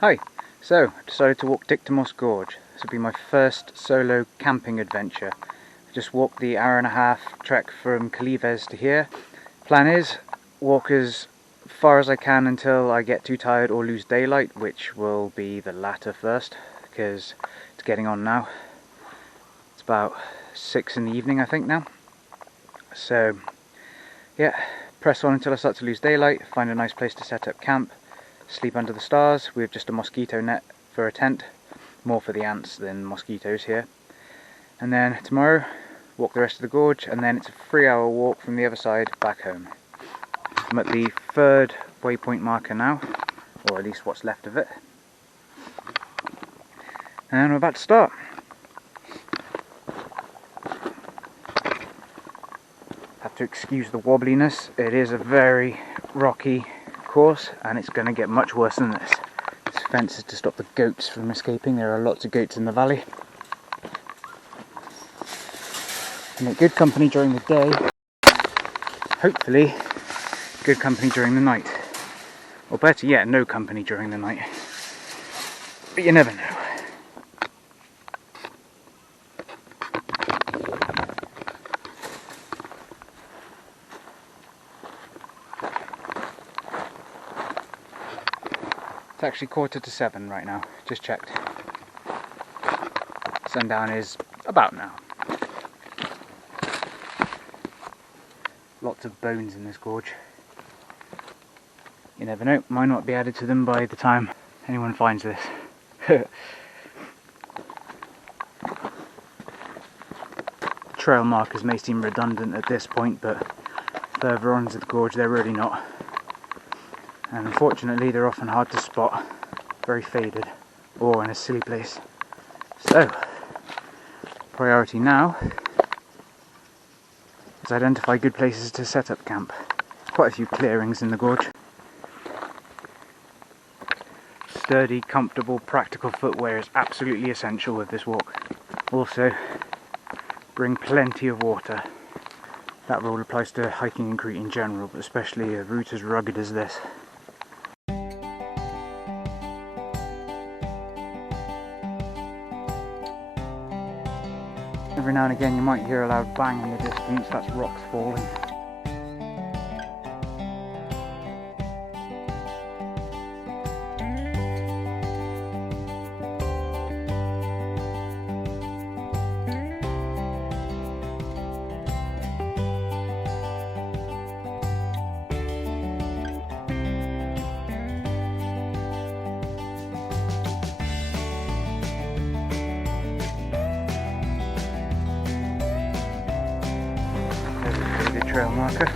Hi, so I decided to walk Diktamos Gorge. This will be my first solo camping adventure. I just walked the hour-and-a-half trek from Kalives to here. Plan is, walk as far as I can until I get too tired or lose daylight, which will be the latter first, because it's getting on now. It's about 6 in the evening I think now. So yeah, press on until I start to lose daylight, find a nice place to set up camp, sleep under the stars with just a mosquito net for a tent, more for the ants than mosquitoes here. And then tomorrow, walk the rest of the gorge, and then it's a 3-hour walk from the other side back home. I'm at the third waypoint marker now, or at least what's left of it. And we're about to start. Have to excuse the wobbliness, it is a very rocky course and it's going to get much worse than this. This fence is to stop the goats from escaping. There are lots of goats in the valley. And make good company during the day. Hopefully good company during the night. Or better yet, no company during the night. But you never know. It's actually 6:45 right now, just checked. Sundown is about now. Lots of bones in this gorge. You never know, might not be added to them by the time anyone finds this. Trail markers may seem redundant at this point, but further on into the gorge they're really not. And unfortunately they're often hard to spot, very faded, or in a silly place. So, priority now is identify good places to set up camp. Quite a few clearings in the gorge. Sturdy, comfortable, practical footwear is absolutely essential with this walk. Also, bring plenty of water. That rule applies to hiking in Crete in general, but especially a route as rugged as this. Every now and again you might hear a loud bang in the distance, that's rocks falling. Trail marker.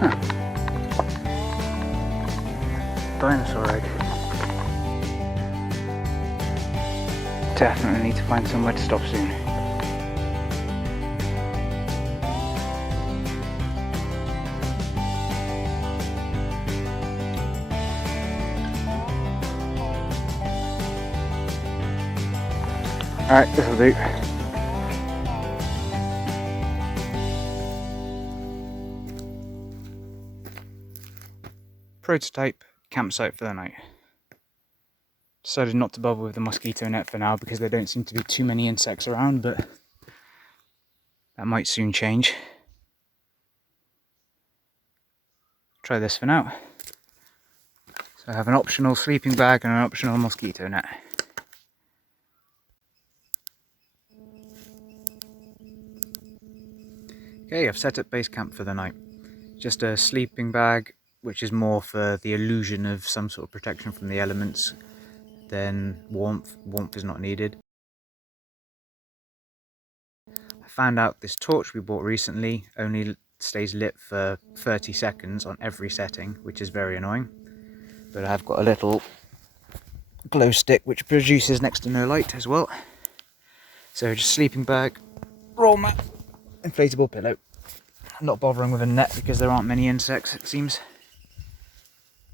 Huh. Dinosaur egg. Definitely need to find somewhere to stop soon. Alright, this'll do. Prototype campsite for the night. Decided not to bother with the mosquito net for now because there don't seem to be too many insects around, but that might soon change. Try this for now. So I have an optional sleeping bag and an optional mosquito net. Okay, I've set up base camp for the night. Just a sleeping bag, which is more for the illusion of some sort of protection from the elements. Then warmth is not needed. I found out this torch we bought recently only stays lit for 30 seconds on every setting, which is very annoying. But I've got a little glow stick which produces next to no light as well. So just sleeping bag, roll mat, inflatable pillow. I'm not bothering with a net because there aren't many insects, it seems.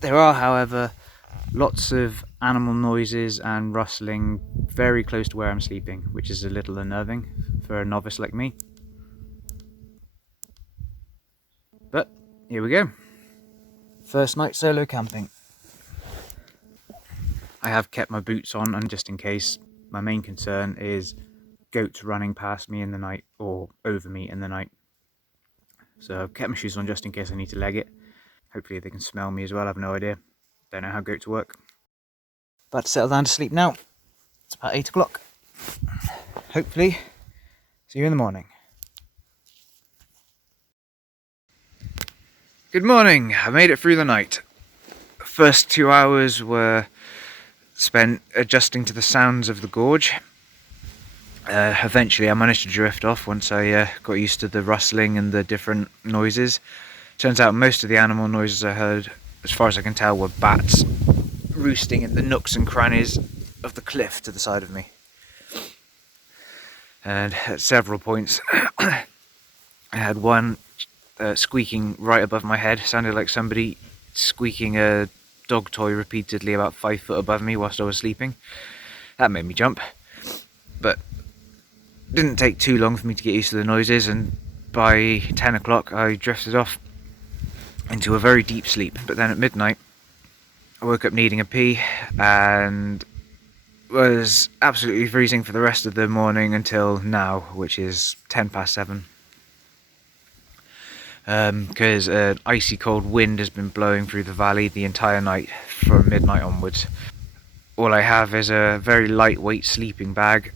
There are, however, lots of animal noises and rustling very close to where I'm sleeping, which is a little unnerving for a novice like me. But here we go. First night solo camping. I have kept my boots on, and just in case, my main concern is goats running past me in the night or over me in the night. So I've kept my shoes on just in case I need to leg it. Hopefully they can smell me as well, I have no idea. Don't know how goats work. About to settle down to sleep now. It's about 8 o'clock. Hopefully, see you in the morning. Good morning, I made it through the night. First 2 hours were spent adjusting to the sounds of the gorge. Eventually I managed to drift off once I got used to the rustling and the different noises. Turns out most of the animal noises I heard, as far as I can tell, were bats roosting in the nooks and crannies of the cliff to the side of me. And at several points I had one squeaking right above my head. Sounded like somebody squeaking a dog toy repeatedly about 5 foot above me whilst I was sleeping. That made me jump. But it didn't take too long for me to get used to the noises, and by 10 o'clock I drifted off into a very deep sleep. But then at midnight I woke up needing a pee and was absolutely freezing for the rest of the morning until now, which is 7:10. Because an icy cold wind has been blowing through the valley the entire night from midnight onwards. All I have is a very lightweight sleeping bag,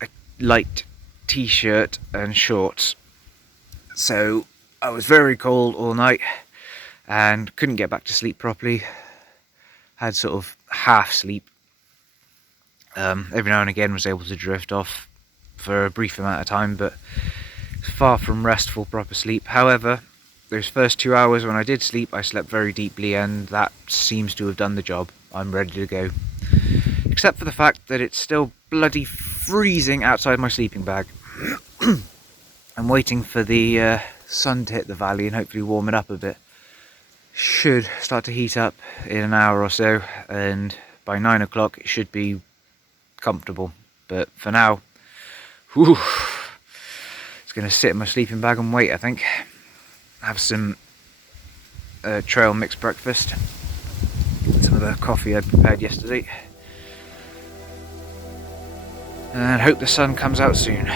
a light t-shirt and shorts. So I was very cold all night and couldn't get back to sleep properly. Had sort of half sleep. Every now and again was able to drift off for a brief amount of time, but far from restful proper sleep. However, those first 2 hours when I did sleep, I slept very deeply, and that seems to have done the job. I'm ready to go. Except for the fact that it's still bloody freezing outside my sleeping bag. I'm waiting for the sun to hit the valley and hopefully warm it up a bit. Should start to heat up in an hour or so, and by 9 o'clock it should be comfortable. But for now, whew, it's going to sit in my sleeping bag and wait, I think. Have some trail mixed breakfast. Some of the coffee I prepared yesterday. And hope the sun comes out soon.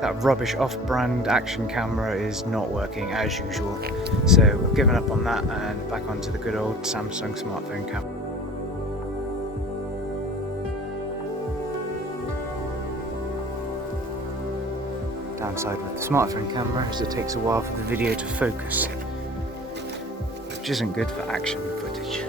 That rubbish off-brand action camera is not working as usual, so I've given up on that and back onto the good old Samsung smartphone camera. Downside with the smartphone camera is it takes a while for the video to focus, which isn't good for action footage.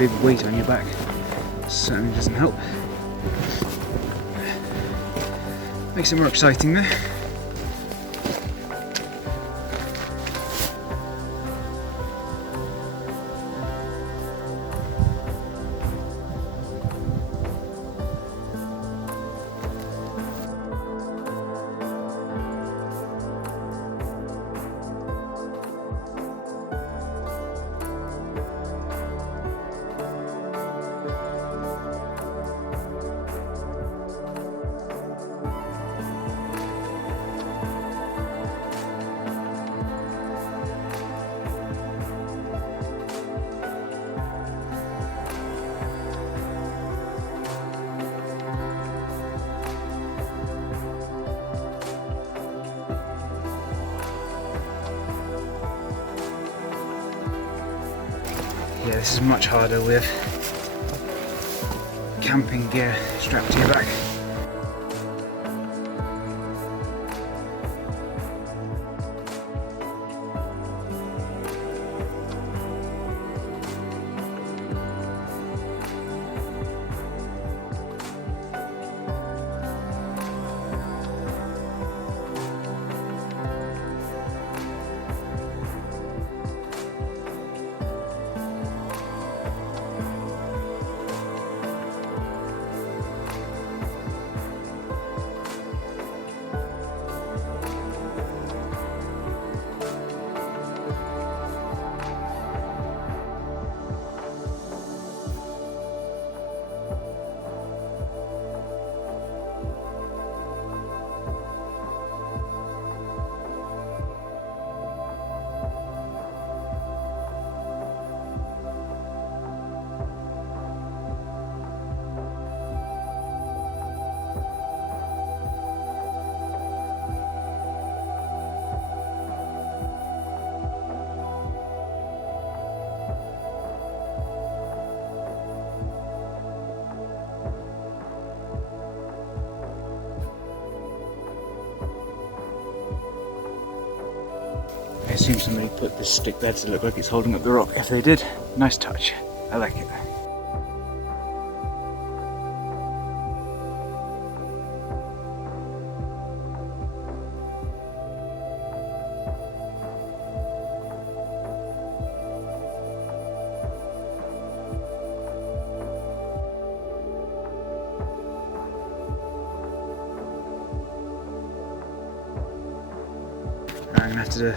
big weight on your back certainly doesn't help. Makes it more exciting though. Yeah, this is much harder with camping gear strapped to your back. I assume somebody put this stick there to look like it's holding up the rock. If they did, nice touch. I like it. I'm gonna have to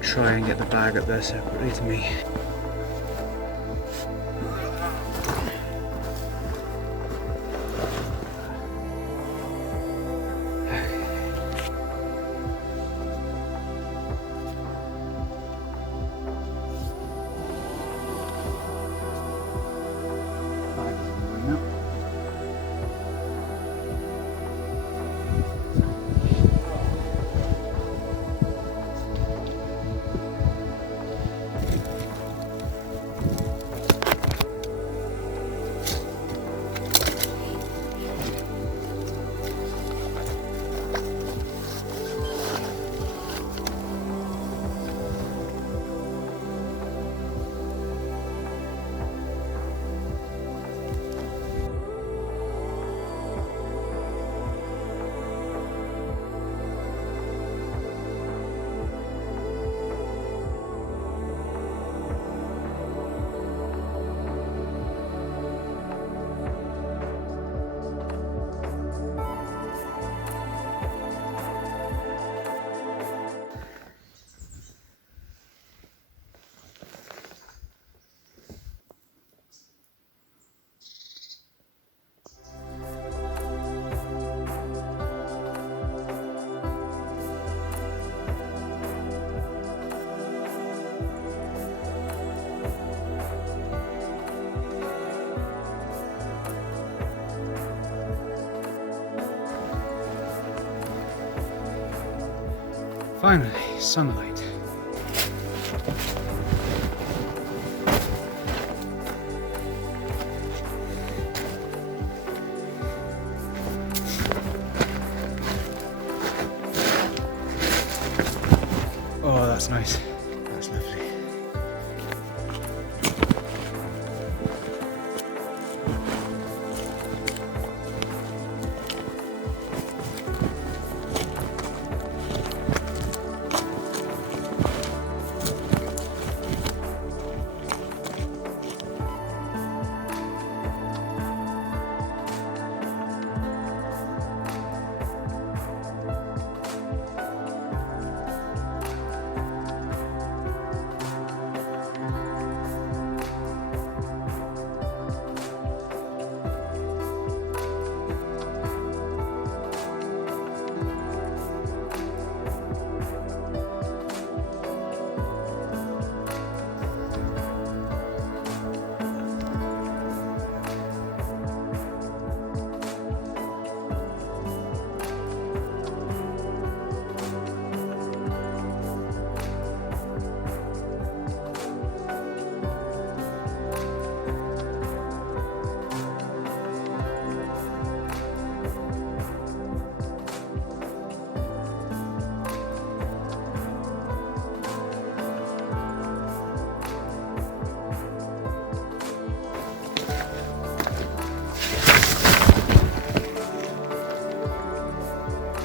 try and get the bag up there separately to me. Finally, sunlight. Oh, that's nice. That's lovely.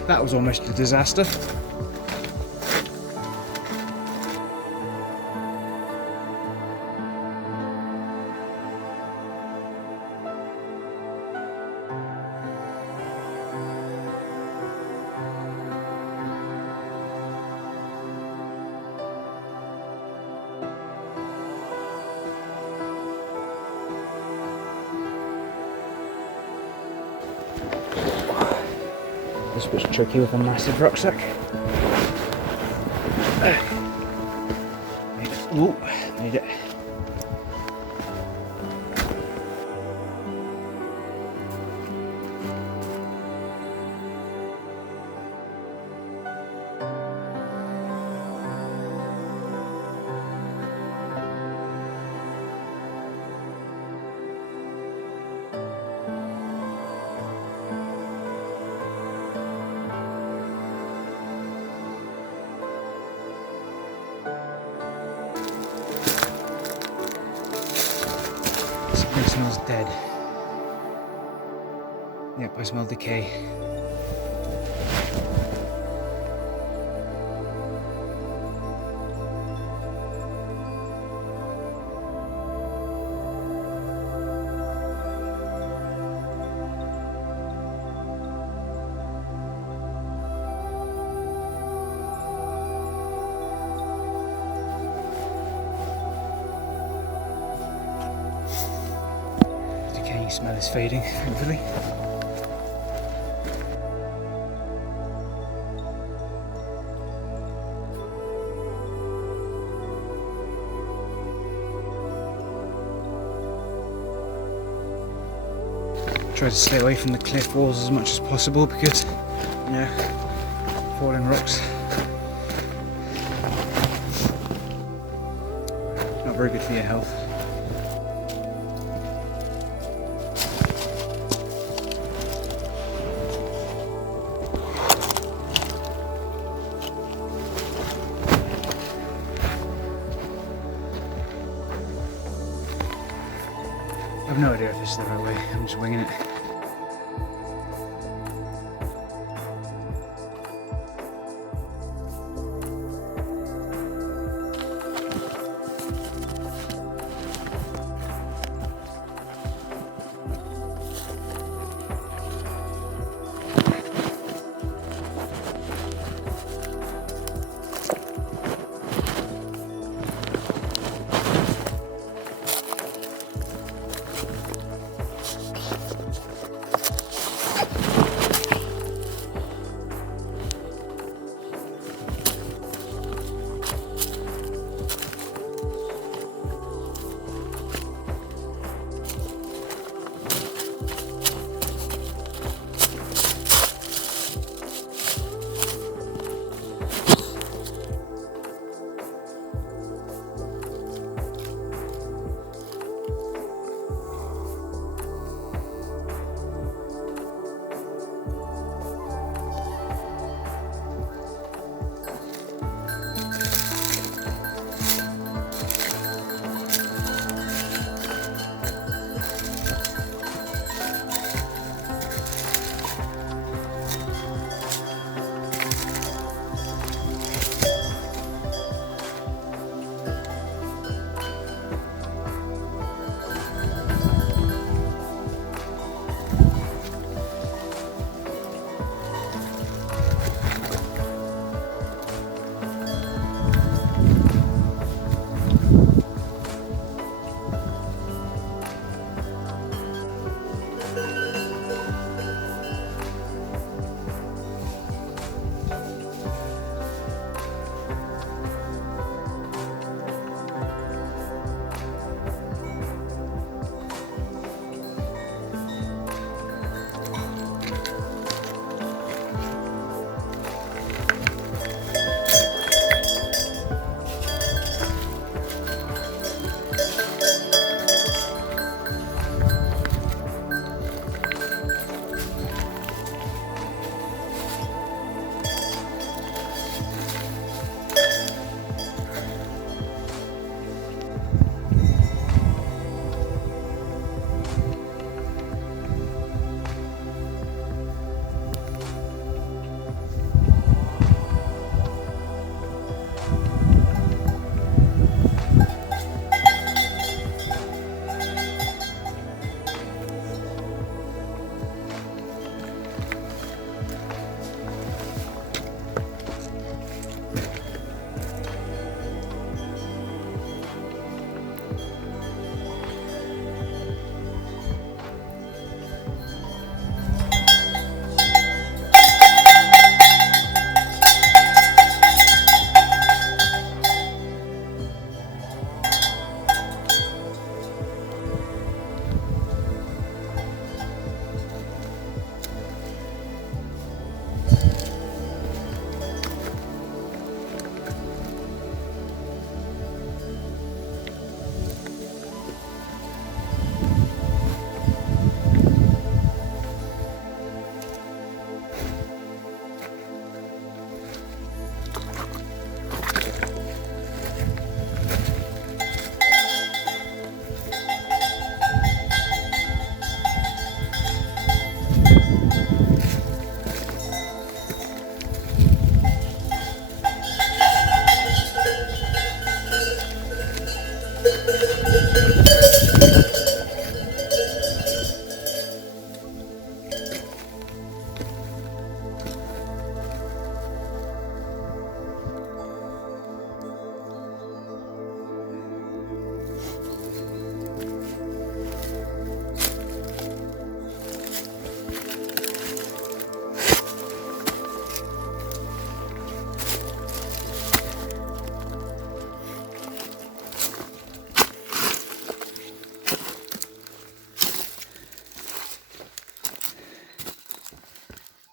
That was almost a disaster. This bit's tricky with a massive rucksack. Ooh, made it. Something smells dead. Yep, I smell decay. Smell is fading, thankfully. Try to stay away from the cliff walls as much as possible because, you know, falling rocks. Not very good for your health. I have no idea if this is the right way, I'm just winging it.